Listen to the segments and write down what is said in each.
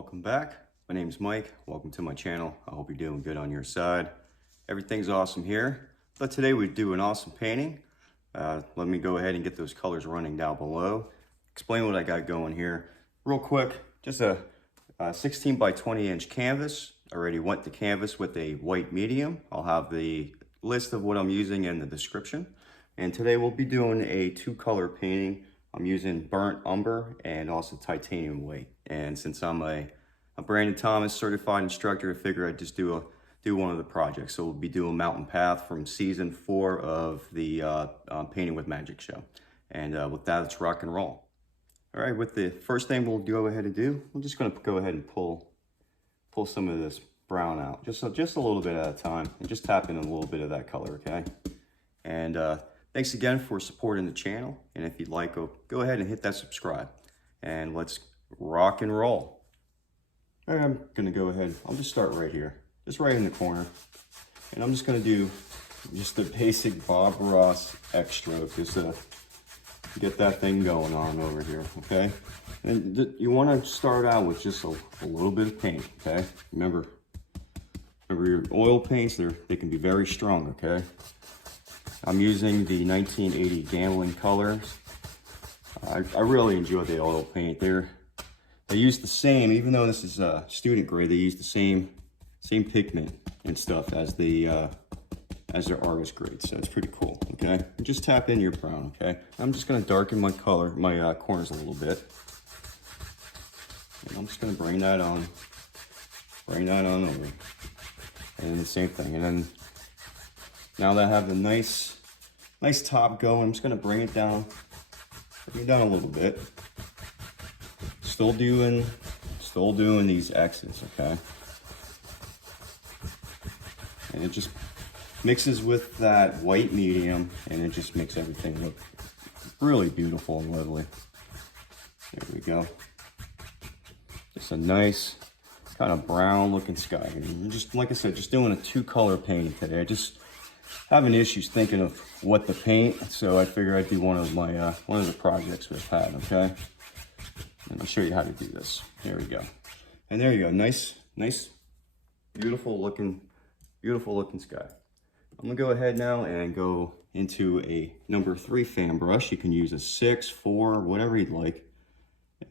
Welcome back. My name is Mike. Welcome to my channel. I hope you're doing good on your side. Everything's awesome here. But today we do an awesome painting. Let me go ahead and get those colors running down below. Explain what I got going here. Real quick, just a 16 by 20 inch canvas. I already went to canvas with a white medium. I'll have the list of what I'm using in the description. And today we'll be doing a 2-color painting. I'm using burnt umber and also titanium white. And since I'm a Brandon Thomas certified instructor, I figure I'd just do one of the projects. So we'll be doing Mountain Path from season 4 of the Painting with Magic show. And with that, let's rock and roll. All right, with the first thing we'll go ahead and do, I'm just gonna go ahead and pull some of this brown out, just a little bit at a time, and just tap in a little bit of that color, okay? And thanks again for supporting the channel. And if you'd like, go ahead and hit that subscribe. And let's rock and roll. All right, I'm gonna go ahead, I'll just start right here, just right in the corner. And I'm just gonna do just the basic Bob Ross X stroke, just to get that thing going on over here, okay? And you wanna start out with just a little bit of paint, okay? Remember your oil paints, they can be very strong, okay? I'm using the 1980 Gamblin colors. I really enjoy the oil paint. They use the same, even though this is student grade, they use the same pigment and stuff as their artist grade. So it's pretty cool, okay? And just tap in your brown, okay? I'm just gonna darken my corners a little bit. And I'm just gonna bring that on over. And the same thing, and then now that I have the nice top going, I'm just gonna bring it down a little bit. Still doing these X's, okay? And it just mixes with that white medium, and it just makes everything look really beautiful and lovely. There we go. Just a nice kind of brown looking sky. And just like I said, just doing a 2-color painting today. I just having issues thinking of what to paint, so I figured I'd do one of the projects we've had, okay? And I'll show you how to do this. There we go. And there you go. Nice, beautiful looking sky. I'm gonna go ahead now and go into a number 3 fan brush. You can use a 6, 4, whatever you'd like.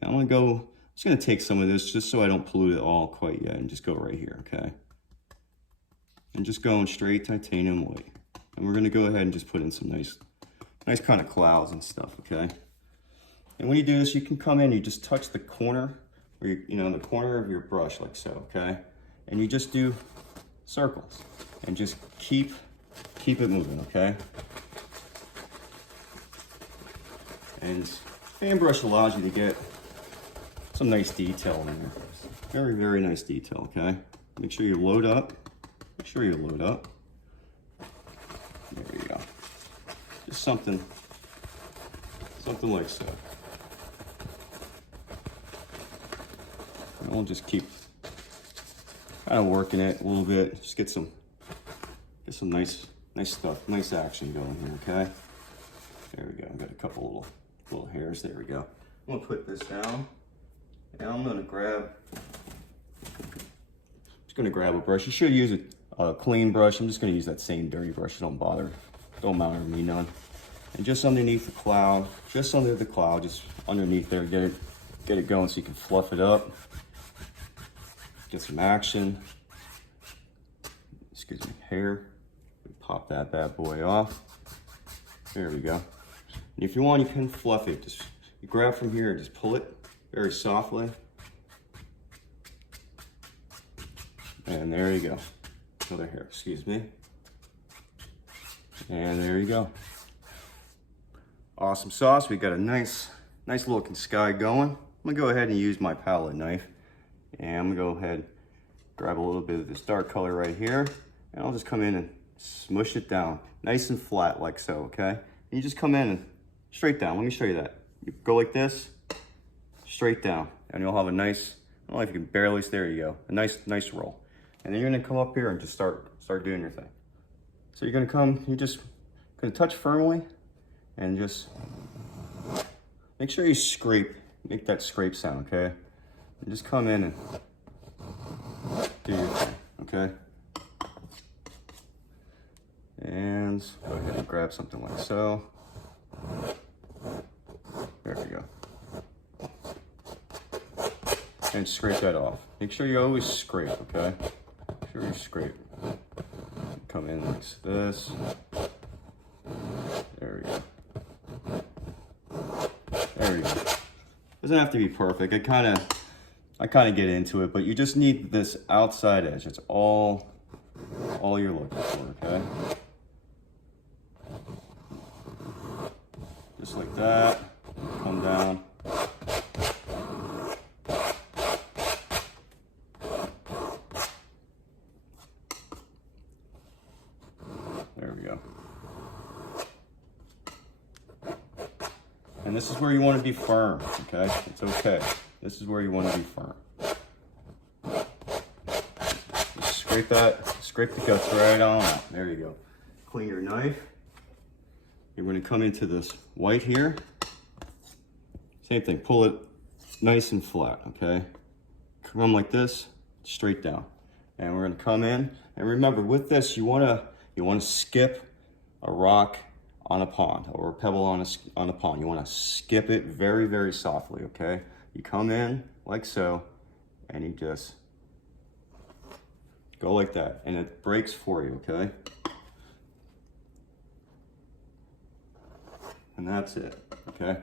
And I'm just gonna take some of this just so I don't pollute it all quite yet, and just go right here, okay? And just going straight titanium white. And we're gonna go ahead and just put in some nice kind of clouds and stuff, okay? And when you do this, you can come in, you just touch the corner, or the corner of your brush like so, okay? And you just do circles, and just keep it moving, okay? And fan brush allows you to get some nice detail in there. Very, very nice detail, okay? Make sure you load up. There you go. Just something like so. And we'll just keep kind of working it a little bit. Just get some nice stuff, nice action going here, okay? There we go. I've got a couple little hairs. There we go. I'm gonna put this down, and I'm gonna grab a brush. You should use a clean brush. I'm just gonna use that same dirty brush. Don't matter me none. And just underneath the cloud, just underneath there, get it going so you can fluff it up. Get some action. Excuse me, hair. Pop that bad boy off. There we go. And if you want, you can fluff it. Just you grab from here and just pull it very softly. And there you go. Another hair, excuse me. And there you go. Awesome sauce. We got a nice looking sky going. I'm gonna go ahead and use my palette knife. And I'm gonna go ahead, grab a little bit of this dark color right here. And I'll just come in and smush it down. Nice and flat like so, okay? And you just come in and straight down. Let me show you that. You go like this, straight down. And you'll have a nice, I don't know if you can barely, there you go. A nice roll. And then you're gonna come up here and just start doing your thing. So you're just gonna touch firmly and just make sure you scrape, make that scrape sound, okay? And just come in and do your thing, okay? And go ahead and grab something like so. There we go. And scrape that off. Make sure you always scrape, okay? Make sure you scrape. Come in like this. There we go. There we go. Doesn't have to be perfect. I kind of get into it, but you just need this outside edge. It's all you're looking for, okay? Just like that. Come down. There we go. And this is where you want to be firm, okay? It's okay. This is where you want to be firm. Just scrape the guts right on out. There you go. Clean your knife. You're going to come into this white here. Same thing, pull it nice and flat, okay? Come like this, straight down. And we're going to come in, and remember with this, you want to skip a rock on a pond or a pebble on a pond. You want to skip it very, very softly, okay? You come in like so, and you just go like that, and it breaks for you, okay? And that's it, okay?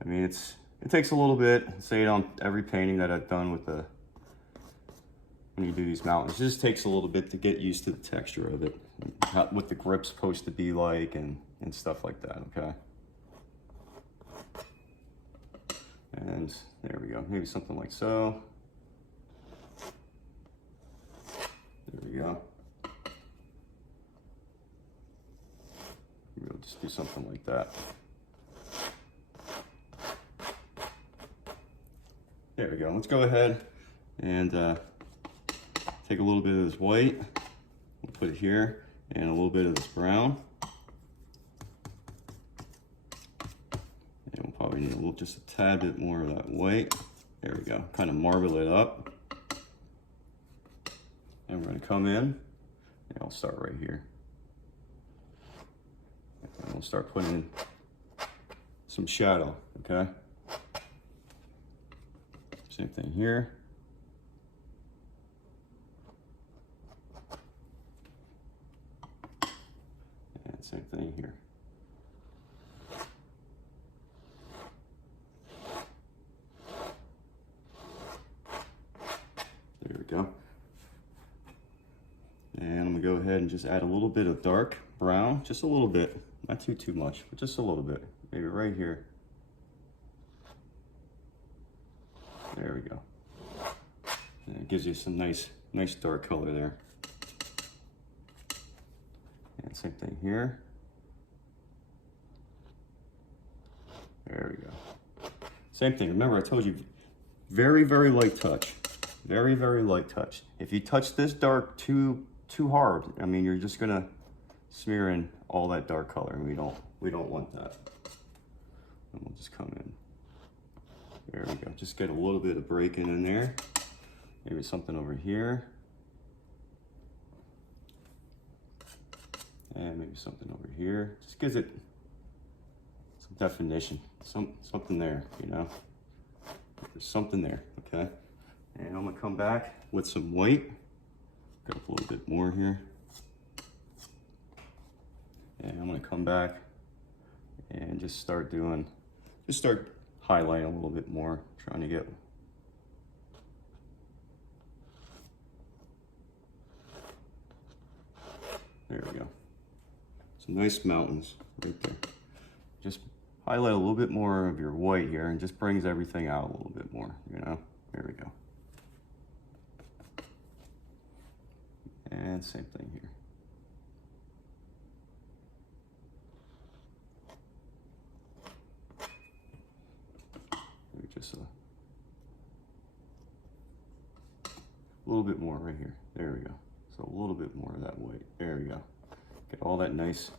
I mean, it takes a little bit, say it on every painting that I've done with when you do these mountains. It just takes a little bit to get used to the texture of it, what the grip's supposed to be like, and stuff like that, okay? And there we go, maybe something like so. There we go. We'll just do something like that. There we go. Let's go ahead and take a little bit of this white, we'll put it here, and a little bit of this brown. And we'll probably need just a tad bit more of that white. There we go. Kind of marble it up. And we're going to come in, and I'll start right here. And we'll start putting in some shadow, okay? Same thing here. And same thing here. There we go. And I'm gonna go ahead and just add a little bit of dark brown, just a little bit, not too much, but just a little bit, maybe right here. There we go. And it gives you some nice dark color there. And same thing here. There we go. Same thing. Remember, I told you, very, very light touch. Very, very light touch. If you touch this dark too hard, I mean, you're just gonna smear in all that dark color, and we don't want that. And we'll just come in. There we go. Just get a little bit of breaking in there. Maybe something over here. And maybe something over here. Just gives it some definition. Something there, you know. There's something there, okay? And I'm gonna come back with some white. Got a little bit more here. And I'm gonna come back and just start highlighting a little bit more, trying to get there we go. Some nice mountains right there. Just highlight a little bit more of your white here and just brings everything out a little bit more, you know? There we go. And same thing here. Maybe just a little bit more right here. There we go. So a little bit more of that white. There we go. Get all that nice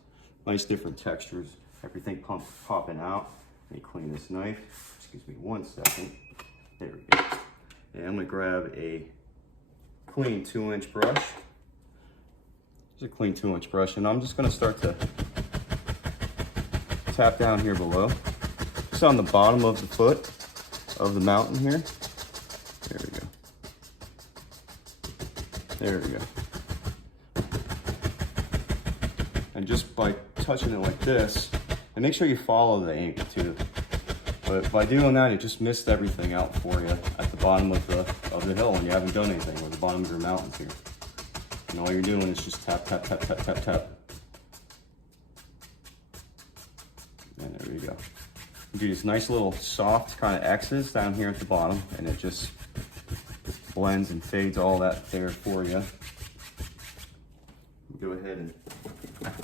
different textures. Everything popping out. Let me clean this knife. Excuse me 1 second. There we go. And I'm gonna grab a clean 2-inch brush. Just a clean 2-inch brush, and I'm just gonna start to tap down here below. Just on the bottom of the foot of the mountain here. There we go. There we go. And just by touching it like this, and make sure you follow the ink too. But by doing that, it just missed everything out for you at the bottom of the hill, and you haven't done anything with the bottom of your mountain here. And all you're doing is just tap, tap, tap, tap, tap, tap. And there we go. You do these nice little soft kind of X's down here at the bottom, and it just blends and fades all that there for you. Go ahead and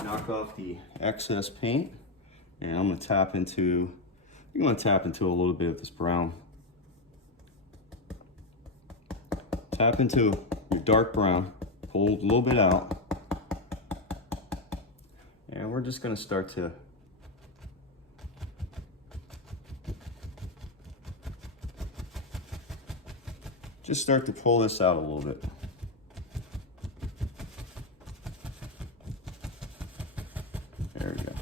knock off the excess paint, and I'm gonna tap into, you want to tap into a little bit of this brown. Tap into your dark brown, pull a little bit out, and we're just gonna start to pull this out a little bit. There we go.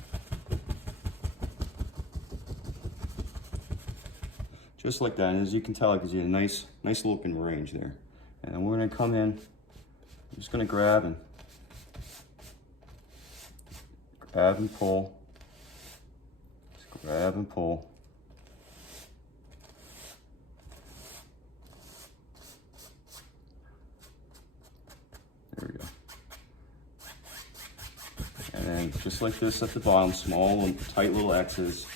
Just like that, and as you can tell, it gives you a nice looking range there. And then we're gonna come in, I'm just gonna grab and pull. Just grab and pull. There we go. And then just like this at the bottom, small and tight little X's.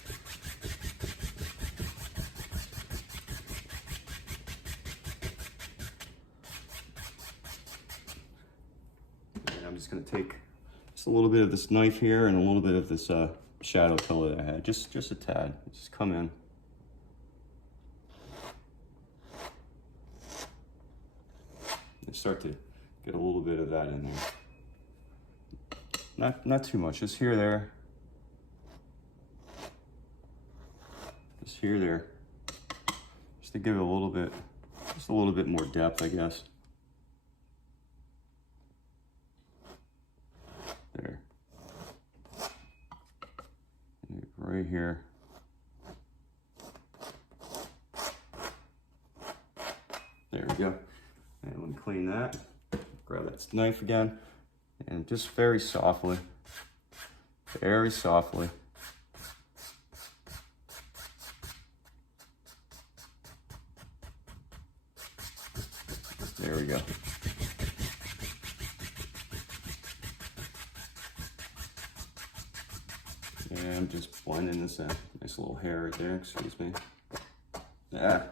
And I'm just gonna take just a little bit of this knife here and a little bit of this shadow color that I had, just a tad. Just come in. And start to get a little bit of that in there. Not too much, just here, there. Just here, there. Just to give it a little bit more depth, I guess. There. And right here. There we go. And let me clean that. Grab that knife again, and just very softly, very softly. There we go. And I'm just blending this in. Nice little hair right there, excuse me. Ah,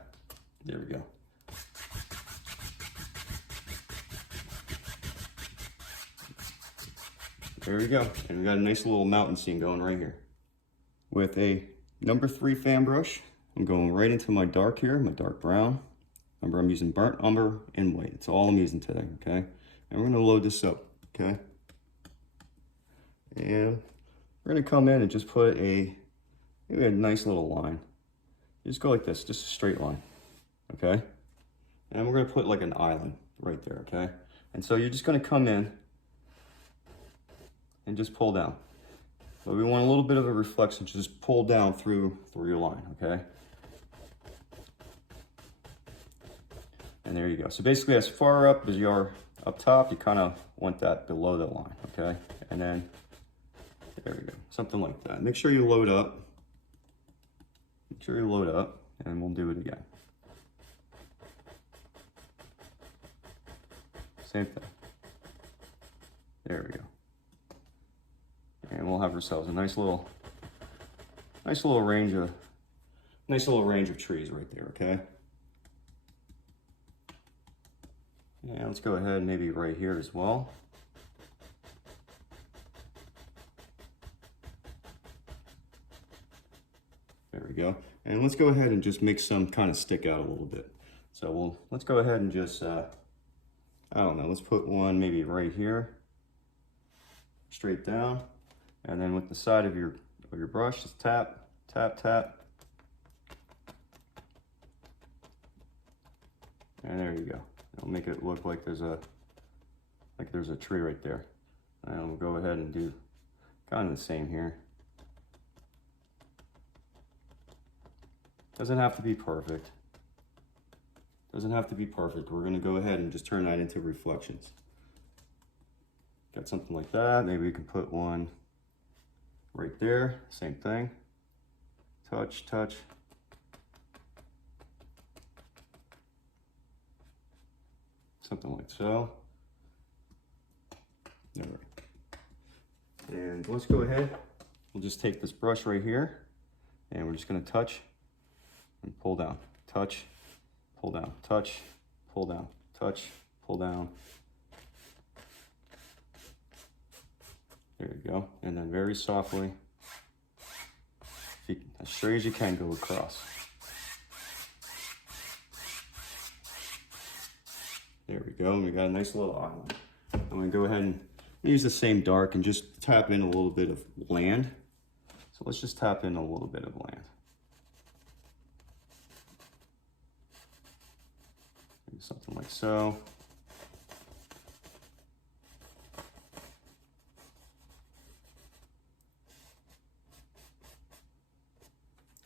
there we go. There we go, and we got a nice little mountain scene going right here. With a number 3 fan brush, I'm going right into my dark here, my dark brown. Remember, I'm using burnt umber and white. It's all I'm using today, okay? And we're gonna load this up, okay? And we're gonna come in and just put maybe a nice little line. Just go like this, just a straight line, okay? And we're gonna put like an island right there, okay? And so you're just gonna come in and just pull down. But we want a little bit of a reflection, just pull down through your line, okay? And there you go. So basically, as far up as you are up top, you kind of want that below the line, okay? And then, there we go, something like that. Make sure you load up. Make sure you load up, and we'll do it again. Same thing. There we go. And we'll have ourselves a nice little range of trees right there, okay? And let's go ahead, maybe right here as well. There we go. And let's go ahead and just make some kind of stick out a little bit. So let's go ahead and just, I don't know, let's put one maybe right here, straight down. And then with the side of your brush, just tap, tap, tap. And there you go. It'll make it look like there's a tree right there. And we'll go ahead and do kind of the same here. Doesn't have to be perfect. Doesn't have to be perfect. We're gonna go ahead and just turn that into reflections. Got something like that. Maybe we can put one right there. Same thing. Touch, touch. Something like so. All right. And let's go ahead. We'll just take this brush right here and we're just gonna touch and pull down. Touch, pull down, touch, pull down, touch, pull down. There you go. And then very softly, as straight as you can, go across. There we go. And we got a nice little island. I'm gonna go ahead and use the same dark and just tap in a little bit of land. So let's just tap in a little bit of land. Maybe something like so.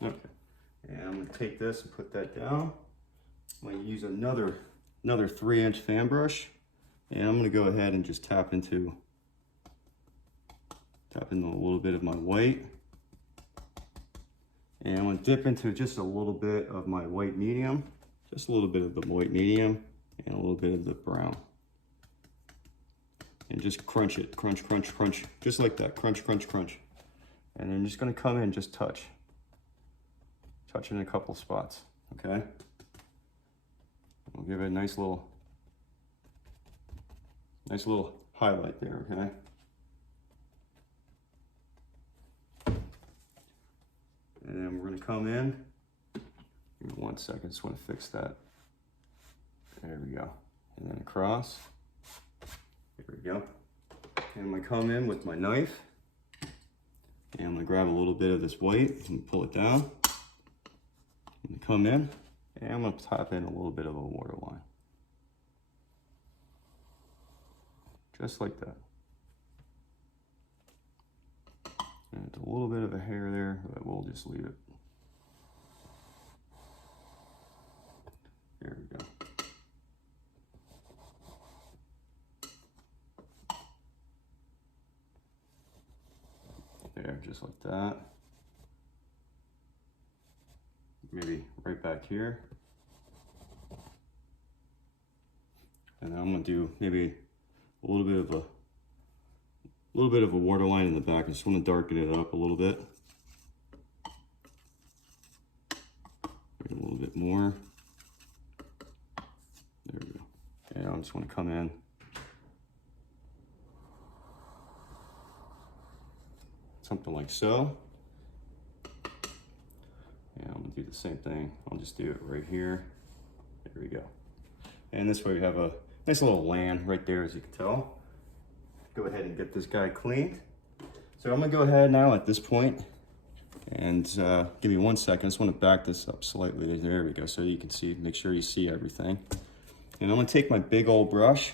Okay, and I'm gonna take this and put that down. I'm gonna use another 3-inch fan brush, and I'm gonna go ahead and just tap into a little bit of my white, and I'm gonna dip into just a little bit of my white medium, just a little bit of the white medium, and a little bit of the brown, and just crunch it, crunch, crunch, crunch, just like that, crunch, crunch, crunch, and then I'm just gonna come in and just touch in a couple spots, okay? We'll give it a nice little highlight there, okay? And then we're gonna come in, give me 1 second, just wanna fix that. There we go. And then across, there we go. And I'm gonna come in with my knife, and I'm gonna grab a little bit of this white and pull it down. I'm gonna come in, and I'm gonna tap in a little bit of a waterline. Just like that. And it's a little bit of a hair there, but we'll just leave it. There we go. There, just like that. Maybe right back here. And then I'm gonna do maybe a little bit of a waterline in the back. I just want to darken it up a little bit. Maybe a little bit more. There we go. And I just want to come in. Something like so. And I'm gonna do the same thing. I'll just do it right here. There we go. And this way we have a nice little land right there, as you can tell. Go ahead and get this guy cleaned. So I'm gonna go ahead now at this point and give me 1 second. I just want to back this up slightly. There we go. So you can see, make sure you see everything. And I'm gonna take my big old brush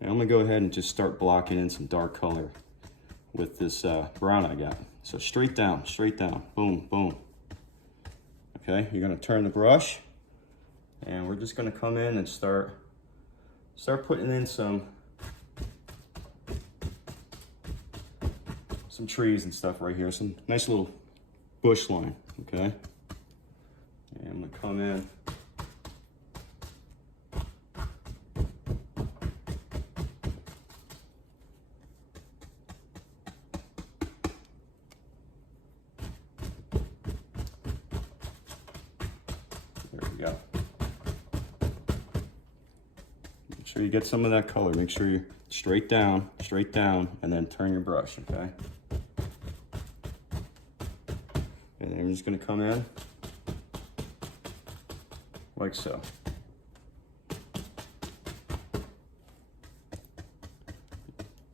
and I'm gonna go ahead and just start blocking in some dark color with this brown I got. So straight down, boom, boom. Okay, you're gonna turn the brush and we're just gonna come in and start putting in some trees and stuff right here, some nice little bush line, okay? And I'm gonna come in. There we go. Make sure you get some of that color. Make sure you're straight down, and then turn your brush, okay? And then I'm just gonna come in like so.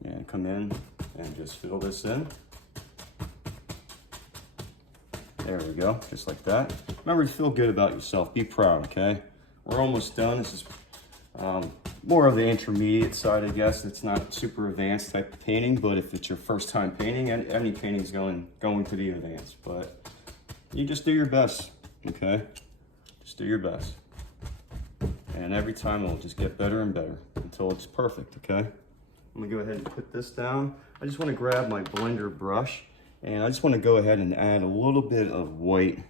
And come in and just fill this in. There we go, just like that. Remember to feel good about yourself. Be proud, okay? We're almost done. This is More of the intermediate side, I guess. It's not super advanced type of painting, but if it's your first time painting, any painting's going to be advanced. But you just do your best, okay? Just do your best. And every time it'll just get better and better until it's perfect, okay? I'm gonna go ahead and put this down. I just wanna grab my blender brush and I just wanna go ahead and add a little bit of white.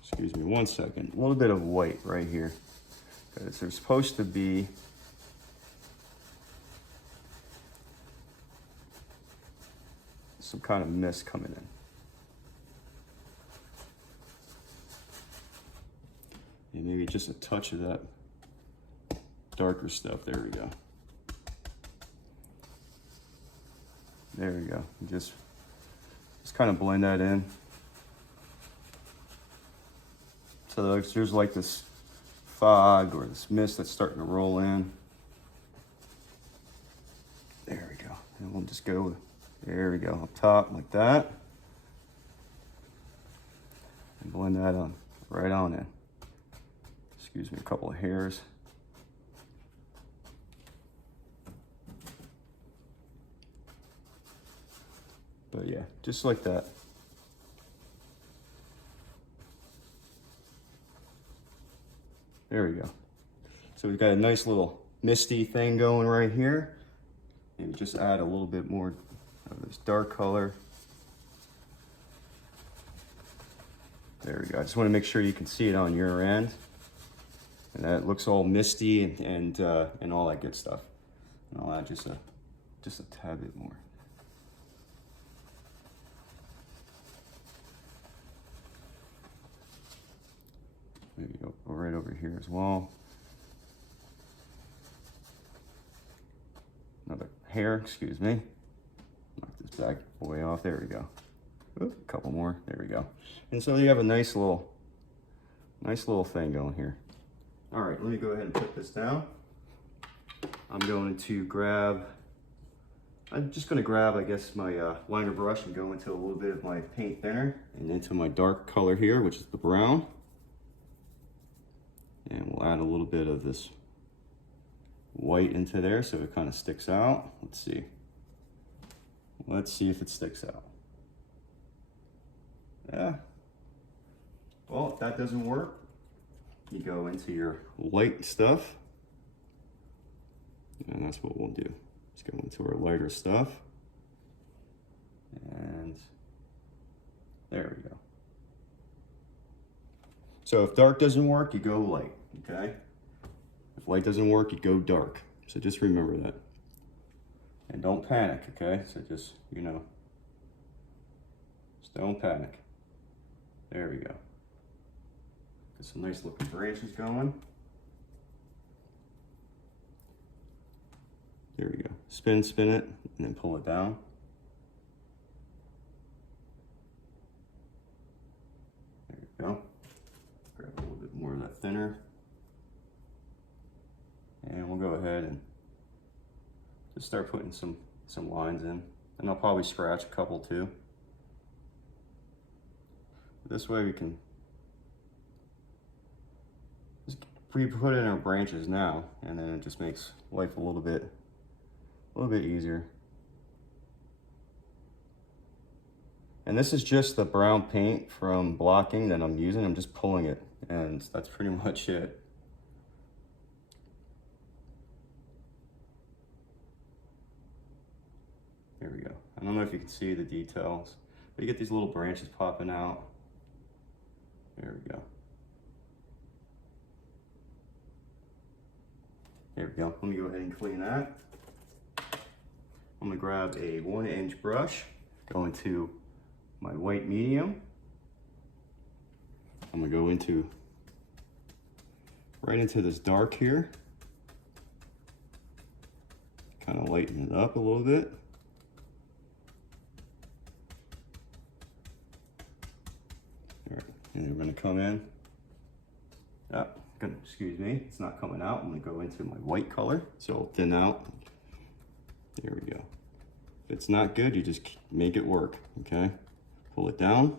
Excuse me, 1 second. A little bit of white right here. Because there's supposed to be some kind of mist coming in. And maybe just a touch of that darker stuff. There we go. There we go. Just kind of blend that in. So there's like this fog or this mist that's starting to roll in. There we go. And we'll just go, there we go, up top like that. And blend that on, right on in. Excuse me, a couple of hairs. But yeah, just like that. There we go. So we've got a nice little misty thing going right here. Maybe just add a little bit more of this dark color. There we go. I just want to make sure you can see it on your end. And that it looks all misty and all that good stuff. And I'll add just a tad bit more. Maybe go right over here as well. Another hair, excuse me. Knock this back boy off. There we go. Oop, a couple more. There we go. And so you have a nice little thing going here. All right, let me go ahead and put this down. I'm just going to grab, I guess, my liner brush and go into a little bit of my paint thinner and into my dark color here, which is the brown. And we'll add a little bit of this white into there so it kind of sticks out. Let's see. Let's see if it sticks out. Yeah. Well, if that doesn't work, you go into your light stuff. And that's what we'll do. Let's go into our lighter stuff. And there we go. So if dark doesn't work, you go light, okay? If light doesn't work, you go dark. So just remember that. And don't panic, okay? So just, just don't panic. There we go. Get some nice looking branches going. There we go. Spin it, and then pull it down. There you go. Grab a little bit more of that thinner. And we'll go ahead and just start putting some lines in. And I'll probably scratch a couple too. This way we can just put in our branches now, and then it just makes life a little bit easier. And this is just the brown paint from blocking that I'm using. I'm just pulling it, and that's pretty much it. There we go. I don't know if you can see the details, but you get these little branches popping out. There we go. There we go. Let me go ahead and clean that. I'm gonna grab a 1-inch brush, go into my white medium. I'm gonna go right into this dark here. Kind of lighten it up a little bit. All right. And we're gonna come in. Excuse me, it's not coming out. I'm gonna go into my white color, so it'll thin out. There we go. If it's not good, you just make it work, okay? Pull it down,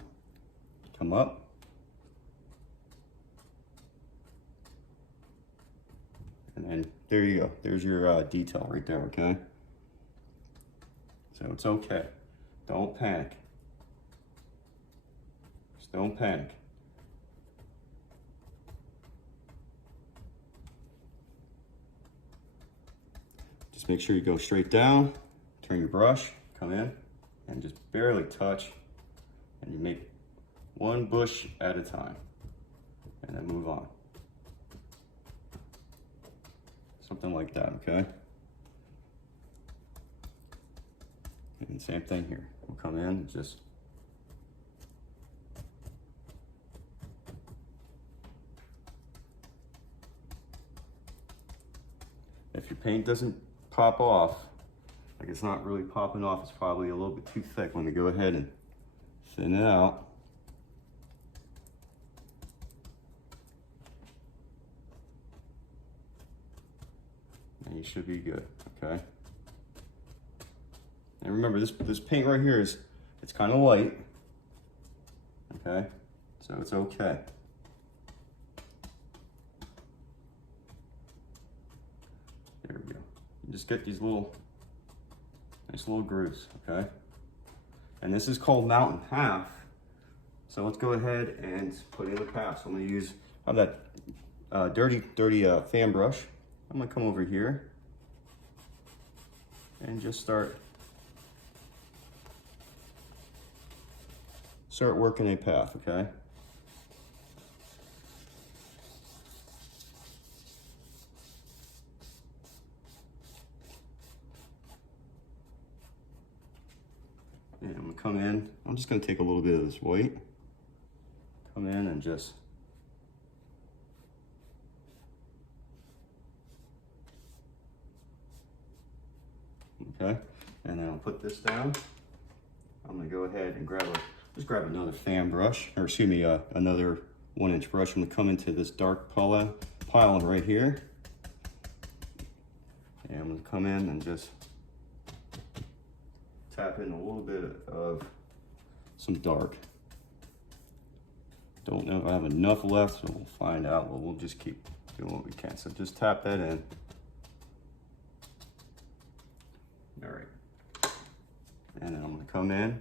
come up. And then there you go. There's your detail right there, okay? So it's okay. Don't panic. Just don't panic. Just make sure you go straight down, turn your brush, come in, and just barely touch, and you make one bush at a time, and then move on. Something like that, okay? And same thing here. We'll come in and just if your paint doesn't pop off, like it's not really popping off, it's probably a little bit too thick. Let me go ahead and thin it out. And you should be good, okay? And remember, this paint right here it's kind of light, okay? So it's okay. There we go. You just get these nice little grooves, okay? And this is called mountain path. So let's go ahead and put in the path. So I'm gonna use that dirty fan brush. I'm gonna come over here and just start working a path, okay? And I'm gonna come in, I'm just gonna take a little bit of this white, come in and just okay, and then I'll put this down. I'm gonna go ahead and just grab another fan brush, or excuse me, another 1-inch brush. I'm gonna come into this dark pile right here. And I'm gonna come in and just tap in a little bit of some dark. Don't know if I have enough left, so we'll find out, but we'll just keep doing what we can. So just tap that in. All right. And then I'm gonna come in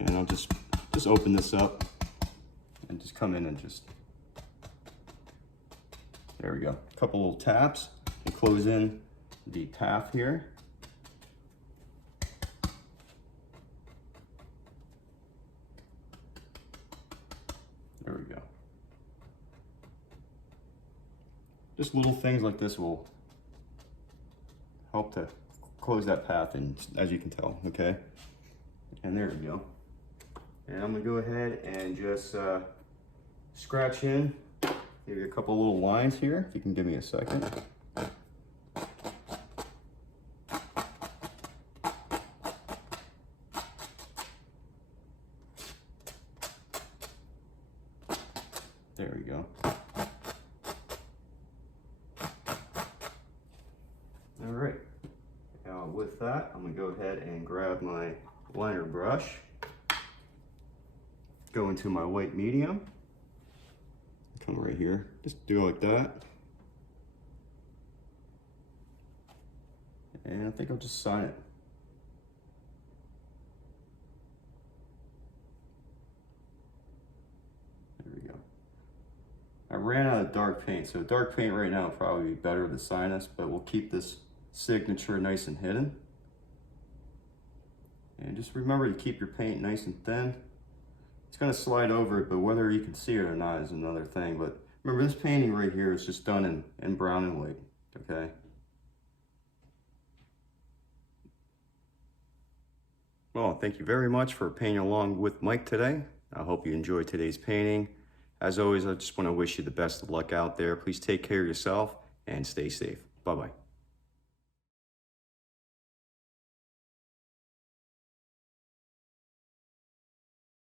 and I'll just open this up and just come in and just, there we go. A couple little taps and close in the path here. There we go. Just little things like this will help to close that path in, as you can tell, okay? And there we go. And I'm gonna go ahead and just scratch in maybe a couple little lines here, if you can give me a second. There we go. All right. With that, I'm gonna go ahead and grab my liner brush, go into my white medium, come right here, just do it like that. And I think I'll just sign it. There we go. I ran out of dark paint, so dark paint right now will probably be better to sign us, but we'll keep this signature nice and hidden. And just remember to keep your paint nice and thin. It's gonna slide over it, but whether you can see it or not is another thing. But remember, this painting right here is just done in brown and white, okay? Well, thank you very much for painting along with Mike today. I hope you enjoyed today's painting. As always, I just want to wish you the best of luck out there. Please take care of yourself and stay safe. Bye-bye.